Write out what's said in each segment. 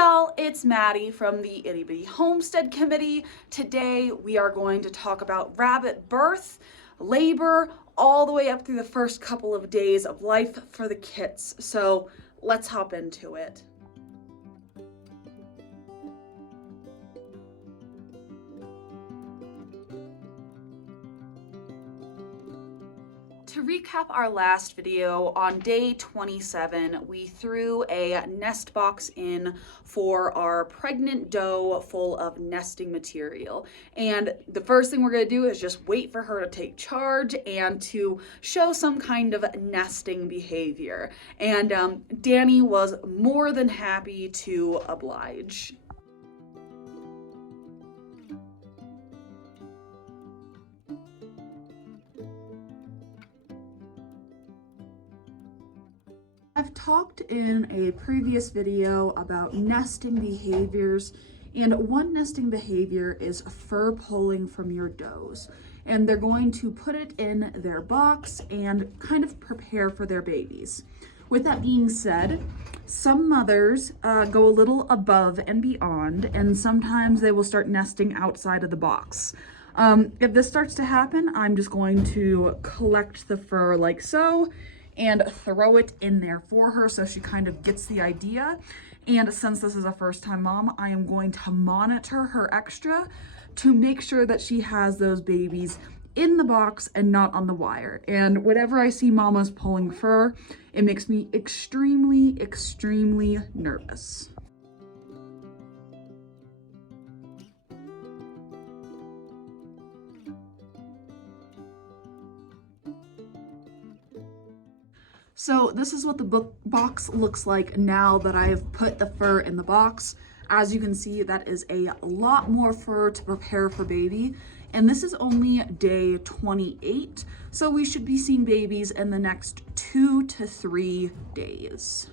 Y'all, it's Maddie from the Itty Bitty Homestead Committee. Today we are going to talk about rabbit birth, labor, all the way up through the first couple of days of life for the kits. So let's hop into it. To recap our last video, on day 27, we threw a nest box in for our pregnant doe full of nesting material. And the first thing we're gonna do is just wait for her to take charge and to show some kind of nesting behavior. And Danny was more than happy to oblige. I've talked in a previous video about nesting behaviors, and one nesting behavior is fur pulling from your does. And they're going to put it in their box and kind of prepare for their babies. With that being said, some mothers go a little above and beyond, and sometimes they will start nesting outside of the box. If this starts to happen, I'm just going to collect the fur like so, and throw it in there for her so she kind of gets the idea. And since this is a first-time mom, I am going to monitor her extra to make sure that she has those babies in the box and not on the wire. And whenever I see mamas pulling fur, it makes me extremely, extremely nervous. So this is what the box looks like now that I've put the fur in the box. As you can see, that is a lot more fur to prepare for baby. And this is only day 28. So we should be seeing babies in the next 2 to 3 days.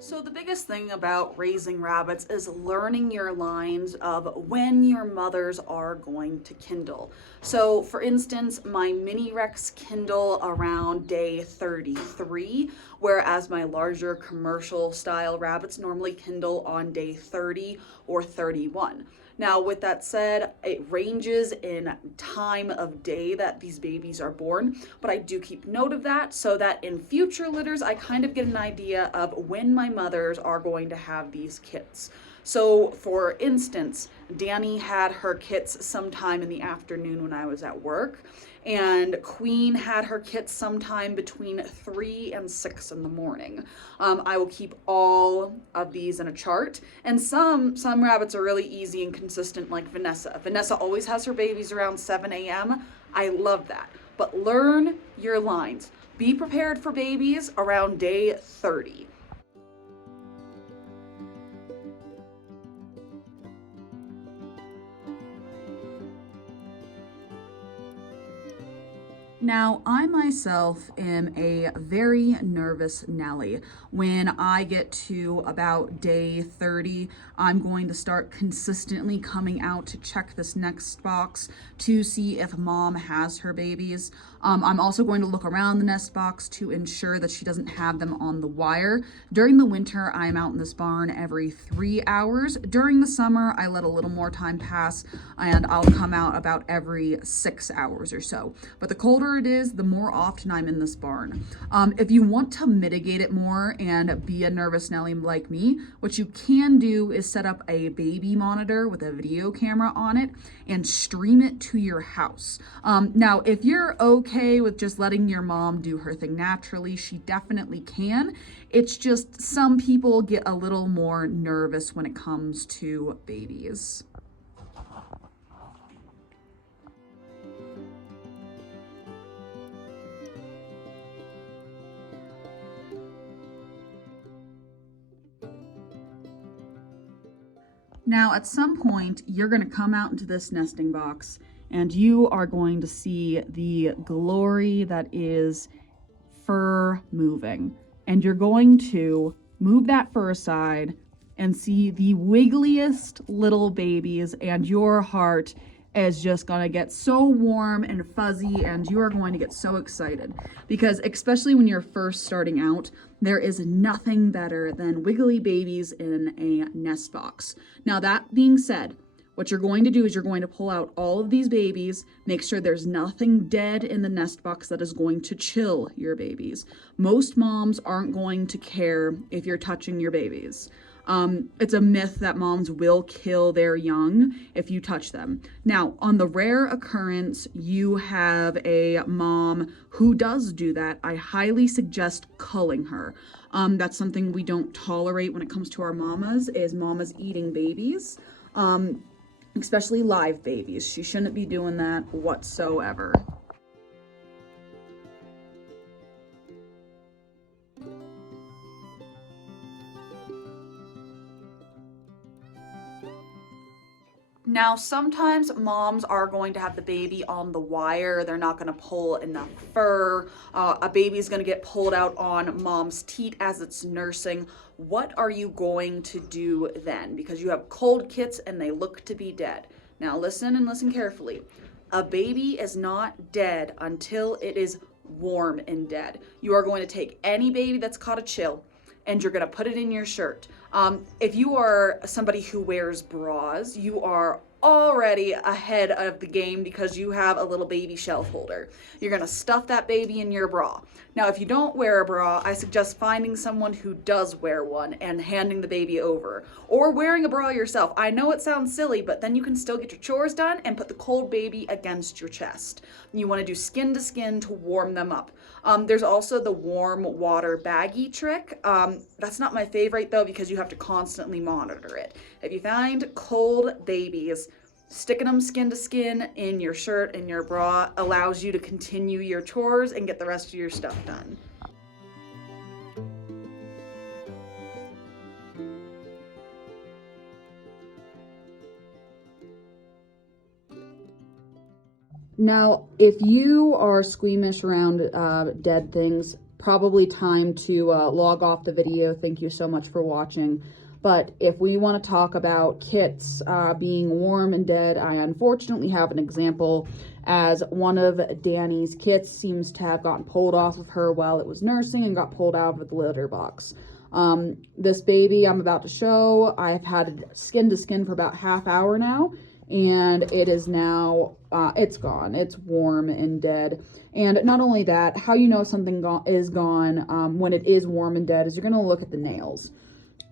So the biggest thing about raising rabbits is learning your lines of when your mothers are going to kindle. So for instance, my mini Rex kindle around day 33, whereas my larger commercial style rabbits normally kindle on day 30 or 31. Now, with that said, it ranges in time of day that these babies are born, but I do keep note of that so that in future litters, I kind of get an idea of when my mothers are going to have these kits. So for instance, Danny had her kits sometime in the afternoon when I was at work, and Queen had her kits sometime between 3 and 6 in the morning. I will keep all of these in a chart, and some rabbits are really easy and consistent, like Vanessa. Vanessa always has her babies around 7 a.m. I love that, but learn your lines. Be prepared for babies around day 30. Now, I myself am a very nervous Nelly. When I get to about day 30, I'm going to start consistently coming out to check this next box to see if mom has her babies. I'm also going to look around the nest box to ensure that she doesn't have them on the wire. During the winter, I'm out in this barn every 3 hours. During the summer, I let a little more time pass and I'll come out about every 6 hours or so. But the colder it is, the more often I'm in this barn. If you want to mitigate it more and be a nervous Nelly like me, what you can do is set up a baby monitor with a video camera on it and stream it to your house. Now, if you're okay with just letting your mom do her thing naturally, she definitely can. It's just some people get a little more nervous when it comes to babies. Now, at some point, you're going to come out into this nesting box and you are going to see the glory that is fur moving. And you're going to move that fur aside and see the wiggliest little babies, and your heart is just gonna get so warm and fuzzy, and you are going to get so excited because, especially when you're first starting out, there is nothing better than wiggly babies in a nest box. Now, that being said, what you're going to do is you're going to pull out all of these babies, make sure there's nothing dead in the nest box that is going to chill your babies. Most moms aren't going to care if you're touching your babies. It's a myth that moms will kill their young if you touch them. Now, on the rare occurrence you have a mom who does do that, I highly suggest culling her. That's something we don't tolerate when it comes to our mamas, is mamas eating babies. Especially live babies. She shouldn't be doing that whatsoever. Now, sometimes moms are going to have the baby on the wire. They're not going to pull enough fur. A baby's going to get pulled out on mom's teat as it's nursing. What are you going to do then? Because you have cold kits and they look to be dead. Now, listen and listen carefully. A baby is not dead until it is warm and dead. You are going to take any baby that's caught a chill and you're going to put it in your shirt. If you are somebody who wears bras, you are already ahead of the game because you have a little baby shelf holder. You're going to stuff that baby in your bra. Now, if you don't wear a bra, I suggest finding someone who does wear one and handing the baby over, or wearing a bra yourself. I know it sounds silly, but then you can still get your chores done and put the cold baby against your chest. You want to do skin to skin to warm them up. There's also the warm water baggie trick. That's not my favorite though, because you have to constantly monitor it. If you find cold babies, sticking them skin to skin in your shirt and your bra allows you to continue your chores and get the rest of your stuff done. Now, if you are squeamish around dead things, probably time to log off the video. Thank you so much for watching. But if we want to talk about kits being warm and dead, I unfortunately have an example, as one of Danny's kits seems to have gotten pulled off of her while it was nursing and got pulled out of the litter box. This baby I'm about to show, I've had it skin to skin for about half hour now, and it is now, it's gone. It's warm and dead. And not only that, how you know something is gone when it is warm and dead is you're going to look at the nails.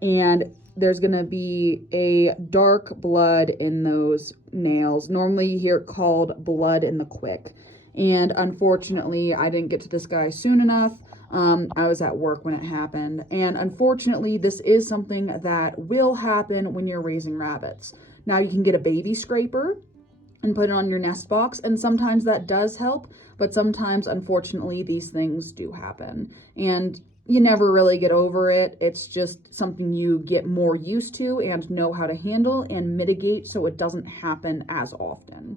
And there's going to be a dark blood in those nails. Normally you hear it called blood in the quick. And unfortunately, I didn't get to this guy soon enough. I was at work when it happened. And unfortunately, this is something that will happen when you're raising rabbits. Now, you can get a baby scraper and put it on your nest box, and sometimes that does help, but sometimes, unfortunately, these things do happen. And you never really get over it. It's just something you get more used to and know how to handle and mitigate so it doesn't happen as often.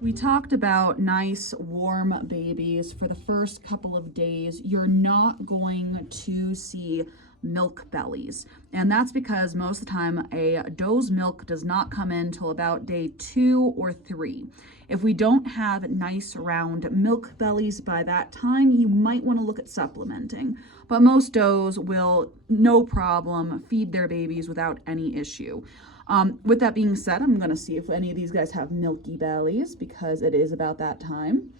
We talked about nice warm babies for the first couple of days. You're not going to see milk bellies, and that's because most of the time a doe's milk does not come in till about day 2 or 3. If we don't have nice round milk bellies by that time, you might want to look at supplementing, but most does will no problem feed their babies without any issue. With that being said, I'm going to see if any of these guys have milky bellies because it is about that time.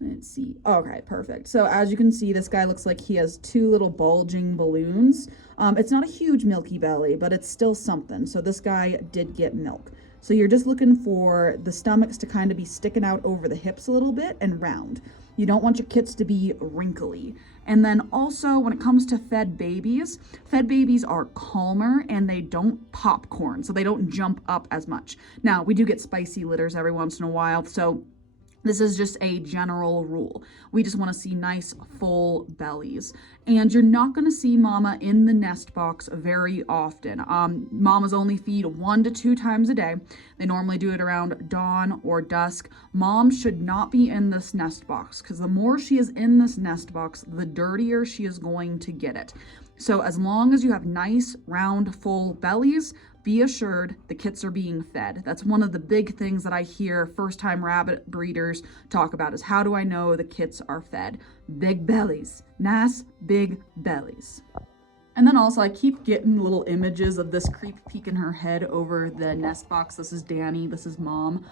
Let's see. Okay, perfect. So as you can see, this guy looks like he has 2 little bulging balloons. It's not a huge milky belly, but it's still something. So this guy did get milk. So you're just looking for the stomachs to kind of be sticking out over the hips a little bit and round. You don't want your kits to be wrinkly. And then also when it comes to fed babies are calmer and they don't popcorn, so they don't jump up as much. Now, we do get spicy litters every once in a while, so this is just a general rule. We just want to see nice full bellies. and you're not going to see mama in the nest box very often. Mamas only feed 1 to 2 times a day. They normally do it around dawn or dusk. Mom should not be in this nest box because the more she is in this nest box, the dirtier she is going to get it. So as long as you have nice, round, full bellies, be assured the kits are being fed. That's one of the big things that I hear first-time rabbit breeders talk about is how do I know the kits are fed? Big bellies, nice big bellies. And then also I keep getting little images of this creep peeking her head over the nest box. This is Danny, this is mom.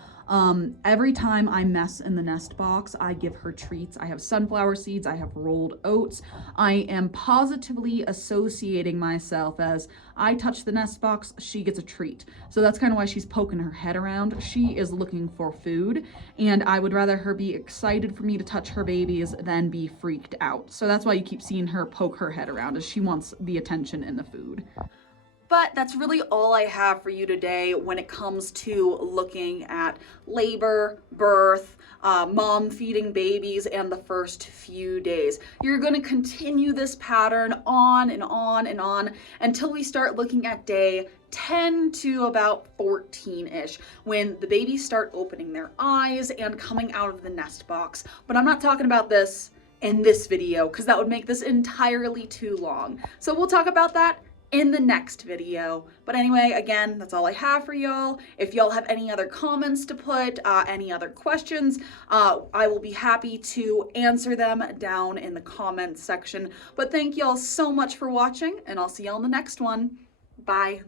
Every time I mess in the nest box, I give her treats. I have sunflower seeds, I have rolled oats. I am positively associating myself as I touch the nest box, she gets a treat. So that's kind of why she's poking her head around. She is looking for food, and I would rather her be excited for me to touch her babies than be freaked out. So that's why you keep seeing her poke her head around, as she wants the attention and the food. But that's really all I have for you today when it comes to looking at labor, birth, mom feeding babies, and the first few days. You're going to continue this pattern on and on and on until we start looking at day 10 to about 14-ish, when the babies start opening their eyes and coming out of the nest box. But I'm not talking about this in this video because that would make this entirely too long. So we'll talk about that in the next video. But anyway, again, that's all I have for y'all. If y'all have any other comments to put, any other questions, I will be happy to answer them down in the comments section. But thank y'all so much for watching, and I'll see y'all in the next one. Bye.